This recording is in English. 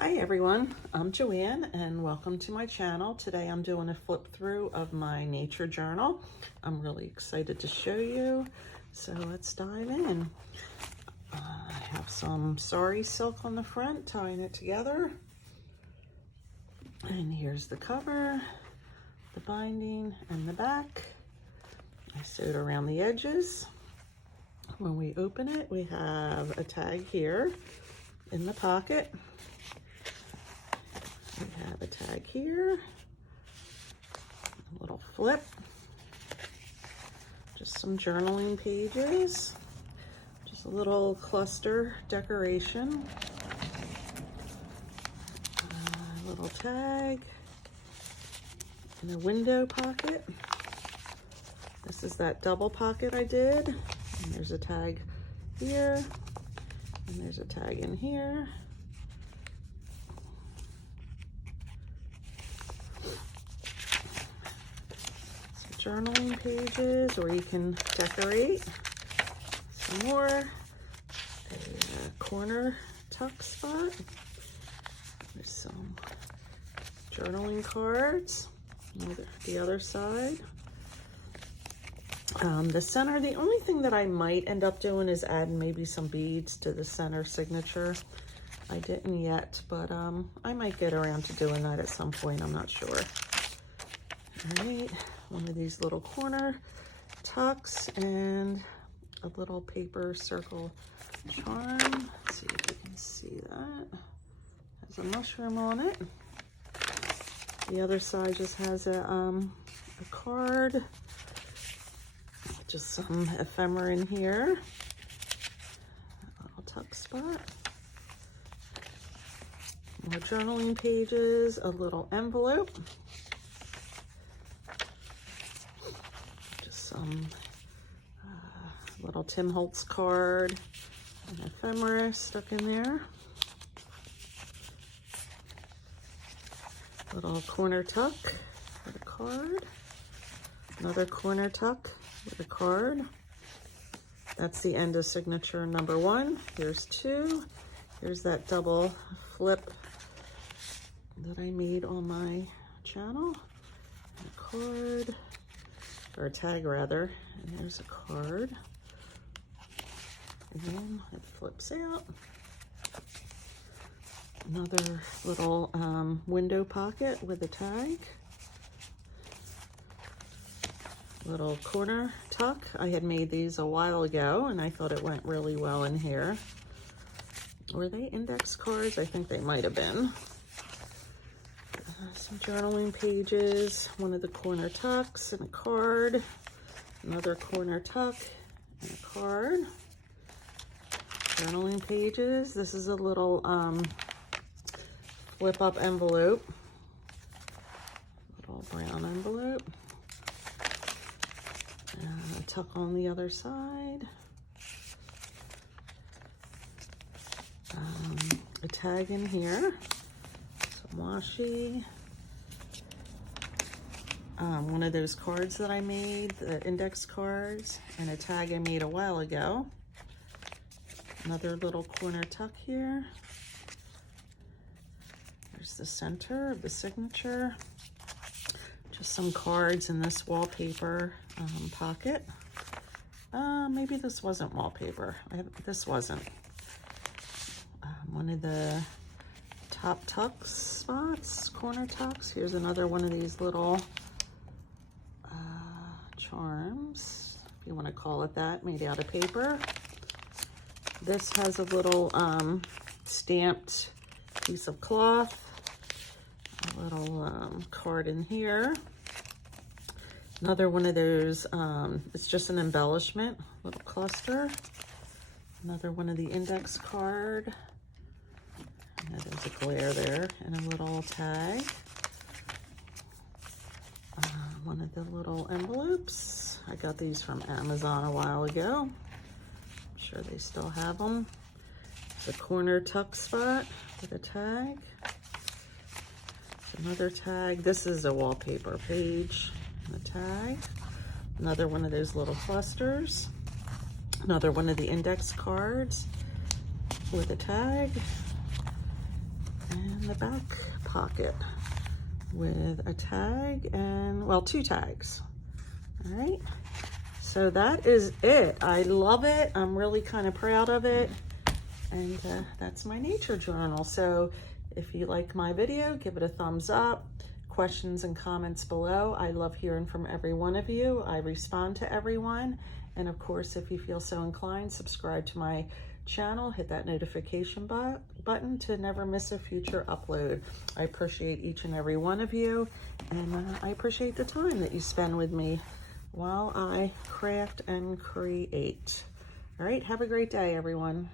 Hi everyone, I'm Joanne and welcome to my channel. Today I'm doing a flip through of my nature journal. I'm really excited to show you, so let's dive in. I have some sari silk on the front, tying it together. And here's the cover, the binding, and the back. I sewed around the edges. When we open it, we have a tag here in the pocket. We have a tag here, a little flip, just some journaling pages, just a little cluster decoration, a little tag, and a window pocket. This is that double pocket I did, and there's a tag here, and there's a tag in here. Journaling pages where you can decorate. Some more, a corner tuck spot. There's some journaling cards. The other side. The center, the only thing that I might end up doing is adding maybe some beads to the center signature. I didn't yet, but I might get around to doing that at some point. I'm not sure. All right. One of these little corner tucks and a little paper circle charm. Let's see if you can see that. Has a mushroom on it. The other side just has a card. Just some ephemera in here. A little tuck spot. More journaling pages, a little envelope. Some little Tim Holtz card and ephemera stuck in there. Little corner tuck with a card. Another corner tuck with a card. That's the end of signature number 1. Here's 2. Here's that double flip that I made on my channel. And a card. Or a tag rather, and there's a card. Again, it flips out. Another little window pocket with a tag. Little corner tuck. I had made these a while ago and I thought it went really well in here. Were they index cards? I think they might have been. Some journaling pages, one of the corner tucks and a card, another corner tuck and a card, journaling pages. This is a little flip up envelope, little brown envelope, and a tuck on the other side, a tag in here, some washi. One of those cards that I made, the index cards, and a tag I made a while ago. Another little corner tuck here. There's the center of the signature. Just some cards in this wallpaper pocket. Maybe this wasn't wallpaper. This wasn't. One of the top tucks spots, corner tucks. Here's another one of these little charms, if you want to call it that, made out of paper. This has a little stamped piece of cloth, a little card in here. Another one of those, it's just an embellishment, little cluster. Another one of the index card. And there's a glare there, and a little tag. One of the little envelopes. I got these from Amazon a while ago. I'm sure they still have them. It's a corner tuck spot with a tag. Another tag. This is a wallpaper page and a tag. Another one of those little clusters. Another one of the index cards with a tag. And the back pocket with a tag and, well, 2 tags. All right, so that is it. I love it. I'm really kind of proud of it. And that's my nature journal. So if you like my video, give it a thumbs up. Questions and comments below. I love hearing from every one of you. I respond to everyone. And of course, if you feel so inclined, subscribe to my channel, hit that notification button to never miss a future upload. I appreciate each and every one of you, and I appreciate the time that you spend with me while I craft and create. All right, have a great day, everyone.